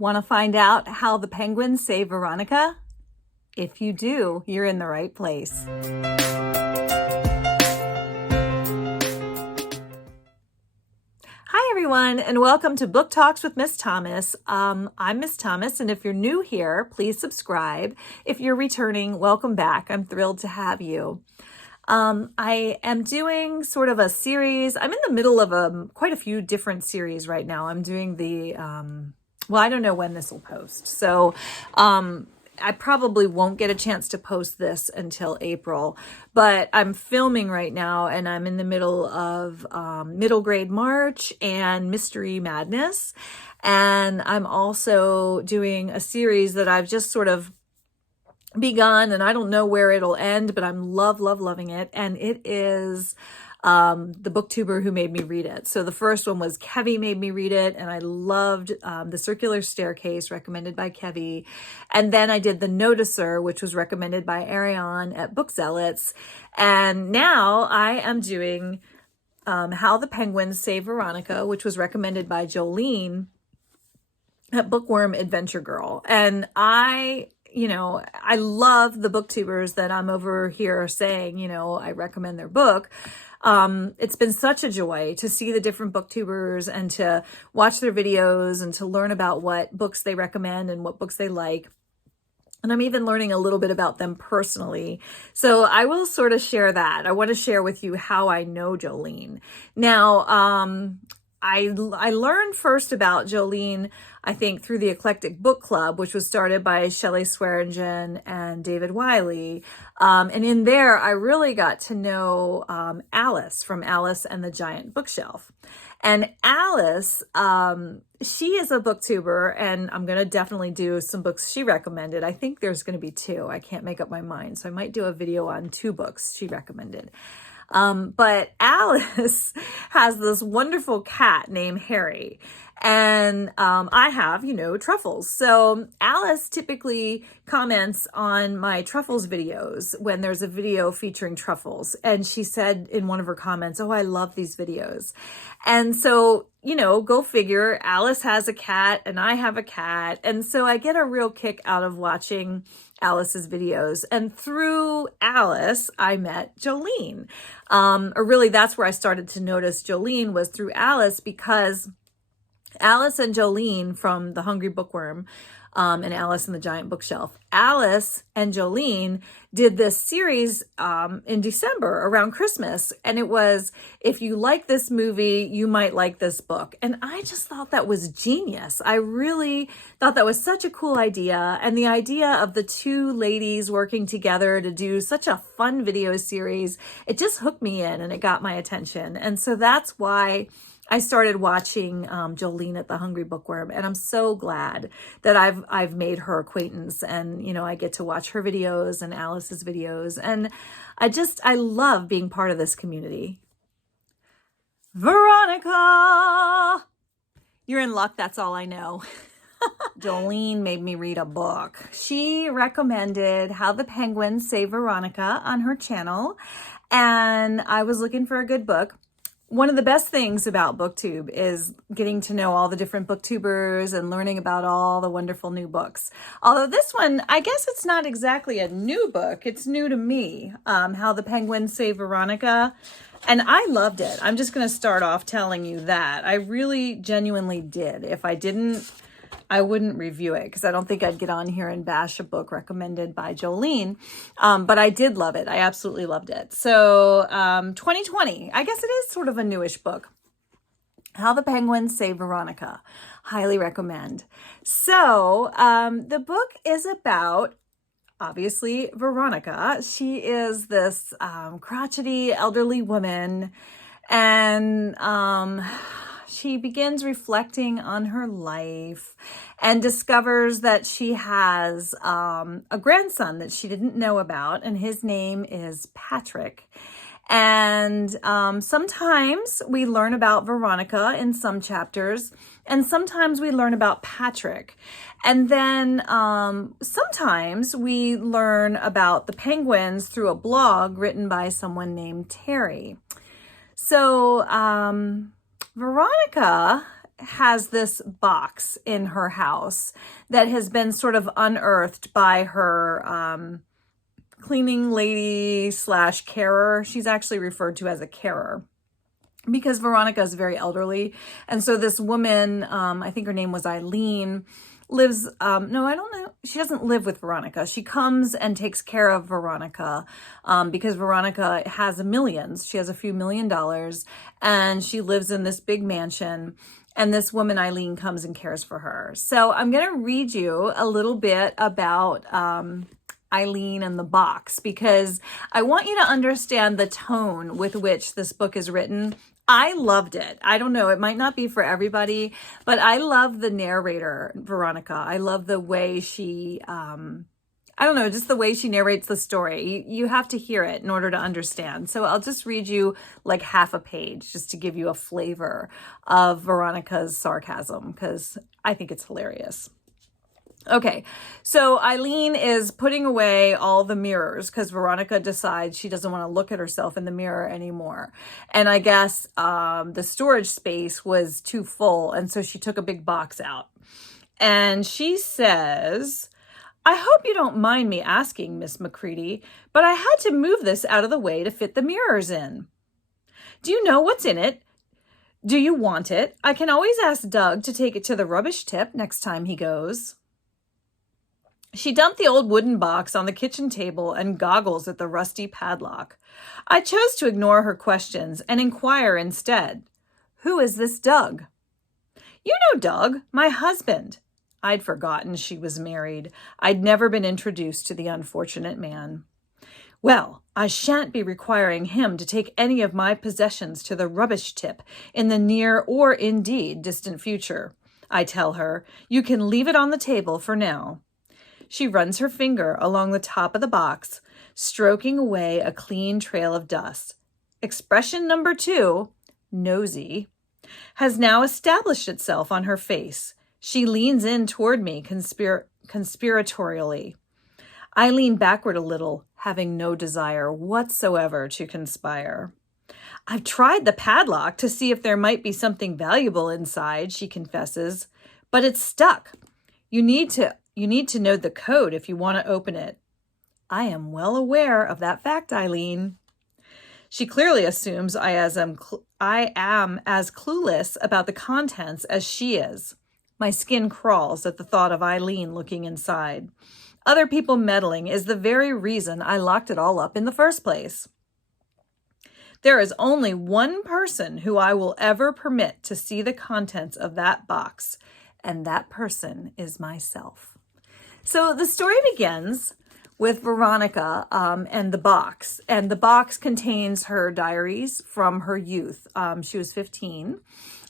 Want to find out how the penguins save Veronica? If you do, you're in the right place. Hi everyone, and welcome to Book Talks with Miss Thomas. I'm Miss Thomas, and if you're new here, please subscribe. If you're returning, welcome back. I'm thrilled to have you. I am doing sort of a series. I'm in the middle of quite a few different series right now. I'm doing the, well, I don't know when this will post. So I probably won't get a chance to post this until April, but I'm filming right now and I'm in the middle of Middle Grade March and Mystery Madness. And I'm also doing a series that I've just sort of begun, and I don't know where it'll end, but I'm loving it. And it is the BookTuber who made me read it. So the first one was Kevy made me read it, and I loved The Circular Staircase, recommended by Kevy. And then I did The Noticer, which was recommended by Ariane at Book Zealots. And now I am doing How the Penguins Save Veronica, which was recommended by Jolene at Bookworm Adventure Girl. And I love the booktubers that I'm over here saying, I recommend their book. It's been such a joy to see the different booktubers and to watch their videos and to learn about what books they recommend and what books they like. And I'm even learning a little bit about them personally. So I will sort of share that. I want to share with you how I know Jolene. Now, I learned first about Jolene, I think, through the Eclectic Book Club, which was started by Shelley Swearingen and David Wiley. And in there, I really got to know Alice from Alice and the Giant Bookshelf. And Alice, she is a booktuber, and I'm going to definitely do some books she recommended. I think there's going to be 2. I can't make up my mind. So I might do a video on 2 books she recommended. But Alice has this wonderful cat named Harry, and I have, truffles. So Alice typically comments on my truffles videos when there's a video featuring truffles. And she said in one of her comments, "Oh, I love these videos." And so, go figure, Alice has a cat and I have a cat. And so I get a real kick out of watching Alice's videos. And through Alice, I met Jolene. Or really, that's where I started to notice Jolene, was through Alice, because Alice and Jolene from The Hungry Bookworm and Alice and the Giant Bookshelf, Alice and Jolene did this series in December around Christmas. And it was, if you like this movie, you might like this book. And I just thought that was genius. I really thought that was such a cool idea. And the idea of the 2 ladies working together to do such a fun video series, it just hooked me in and it got my attention. And so that's why I started watching Jolene at The Hungry Bookworm, and I'm so glad that I've made her acquaintance, and I get to watch her videos and Alice's videos, and I love being part of this community. Veronica, you're in luck. That's all I know. Jolene made me read a book. She recommended How the Penguins Save Veronica on her channel, and I was looking for a good book. One of the best things about BookTube is getting to know all the different booktubers and learning about all the wonderful new books. Although this one, I guess it's not exactly a new book. It's new to me, How the Penguins Save Veronica. And I loved it. I'm just going to start off telling you that. I really genuinely did. If I didn't, I wouldn't review it, because I don't think I'd get on here and bash a book recommended by Jolene. But I did love it. I absolutely loved it. So 2020, I guess it is sort of a newish book. How the Penguins Save Veronica. Highly recommend. So the book is about, obviously, Veronica. She is this crotchety elderly woman, and she begins reflecting on her life and discovers that she has a grandson that she didn't know about, and his name is Patrick. And sometimes we learn about Veronica in some chapters, and sometimes we learn about Patrick. And then sometimes we learn about the penguins through a blog written by someone named Terry. So Veronica has this box in her house that has been sort of unearthed by her cleaning lady slash carer. She's actually referred to as a carer because Veronica is very elderly. And so this woman, I think her name was Eileen, lives, no, I don't know. She doesn't live with Veronica. She comes and takes care of Veronica because Veronica has millions. She has a few $1,000,000 and she lives in this big mansion. And this woman, Eileen, comes and cares for her. So I'm going to read you a little bit about Eileen and the box because I want you to understand the tone with which this book is written. I loved it. I don't know, it might not be for everybody, but I love the narrator, Veronica. I love the way she, I don't know, just the way she narrates the story. You have to hear it in order to understand. So I'll just read you like half a page just to give you a flavor of Veronica's sarcasm because I think it's hilarious. Okay, so Eileen is putting away all the mirrors because Veronica decides she doesn't want to look at herself in the mirror anymore. And I guess the storage space was too full, and so she took a big box out. And she says, "I hope you don't mind me asking, Miss McCready, but I had to move this out of the way to fit the mirrors in. Do you know what's in it? Do you want it? I can always ask Doug to take it to the rubbish tip next time he goes." She dumped the old wooden box on the kitchen table and goggles at the rusty padlock. I chose to ignore her questions and inquire instead, "Who is this Doug?" "You know Doug, my husband." I'd forgotten she was married. I'd never been introduced to the unfortunate man. "Well, I shan't be requiring him to take any of my possessions to the rubbish tip in the near or indeed distant future," I tell her. "You can leave it on the table for now." She runs her finger along the top of the box, stroking away a clean trail of dust. Expression number 2, nosy, has now established itself on her face. She leans in toward me conspiratorially. I lean backward a little, having no desire whatsoever to conspire. "I've tried the padlock to see if there might be something valuable inside," she confesses, "but it's stuck. You need to know the code if you want to open it." I am well aware of that fact, Eileen. She clearly assumes I am as clueless about the contents as she is. My skin crawls at the thought of Eileen looking inside. Other people meddling is the very reason I locked it all up in the first place. There is only one person who I will ever permit to see the contents of that box, and that person is myself. So the story begins with Veronica and the box. And the box contains her diaries from her youth. She was 15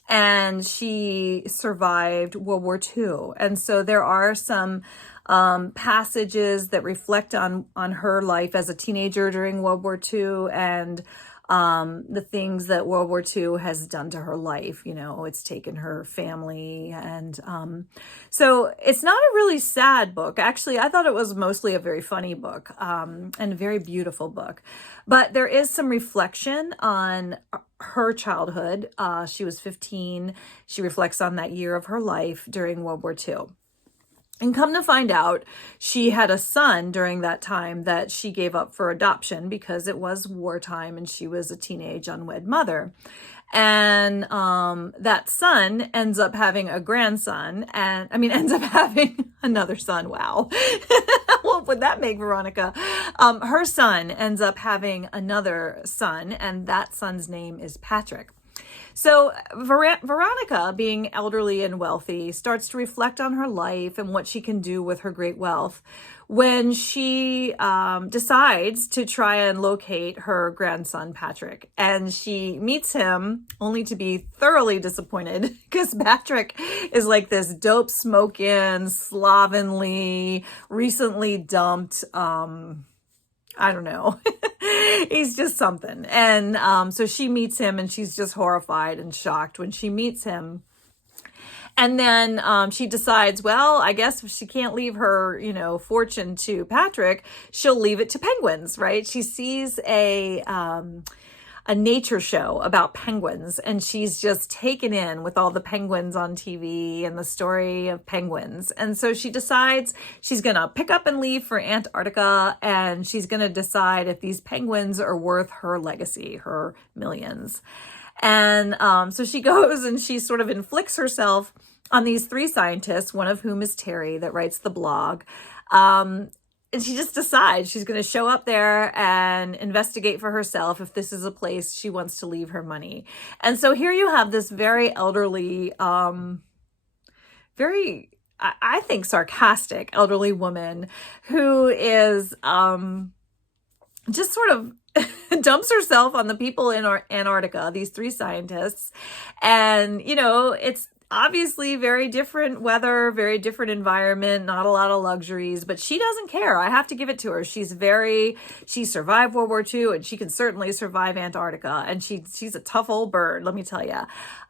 and she survived World War II. And so there are some passages that reflect on her life as a teenager during World War II and the things that World War II has done to her life. You know, it's taken her family. And so it's not a really sad book. Actually, I thought it was mostly a very funny book and a very beautiful book. But there is some reflection on her childhood. She was 15. She reflects on that year of her life during World War II. And come to find out, she had a son during that time that she gave up for adoption because it was wartime and she was a teenage unwed mother. And that son ends up having a grandson ends up having another son. Wow. What would that make Veronica? Her son ends up having another son, and that son's name is Patrick. So Veronica, being elderly and wealthy, starts to reflect on her life and what she can do with her great wealth when she decides to try and locate her grandson, Patrick. And she meets him only to be thoroughly disappointed because Patrick is like this dope smoking, slovenly, recently dumped, I don't know. He's just something. And so she meets him and she's just horrified and shocked when she meets him. And then she decides, well, I guess if she can't leave her, fortune to Patrick, she'll leave it to penguins, right? She sees a a nature show about penguins, and she's just taken in with all the penguins on TV and the story of penguins. And so she decides she's going to pick up and leave for Antarctica, and she's going to decide if these penguins are worth her legacy, her millions. And so she goes and she sort of inflicts herself on these 3 scientists, one of whom is Terry that writes the blog. And she just decides she's going to show up there and investigate for herself if this is a place she wants to leave her money. And so here you have this very elderly, very, I think, sarcastic elderly woman who is just sort of dumps herself on the people in Antarctica, these 3 scientists. And, you know, it's obviously very different weather, very different environment, not a lot of luxuries, but she doesn't care. I have to give it to her. She survived World War II, and she can certainly survive Antarctica. And she's a tough old bird, let me tell you.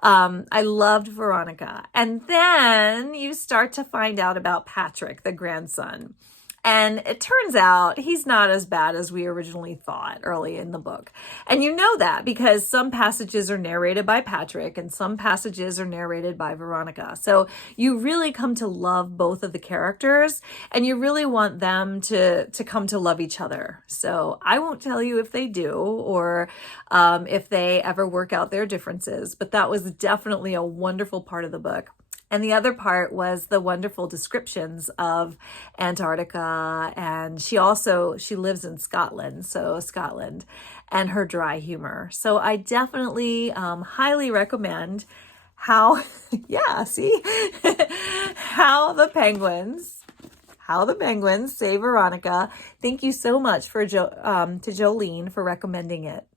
I loved Veronica. And then you start to find out about Patrick, the grandson. And it turns out he's not as bad as we originally thought early in the book. And you know that because some passages are narrated by Patrick and some passages are narrated by Veronica. So you really come to love both of the characters, and you really want them to come to love each other. So I won't tell you if they do or if they ever work out their differences, but that was definitely a wonderful part of the book. And the other part was the wonderful descriptions of Antarctica. And she lives in Scotland, and her dry humor. So I definitely highly recommend how the penguins save Veronica. Thank you so much to Jolene for recommending it.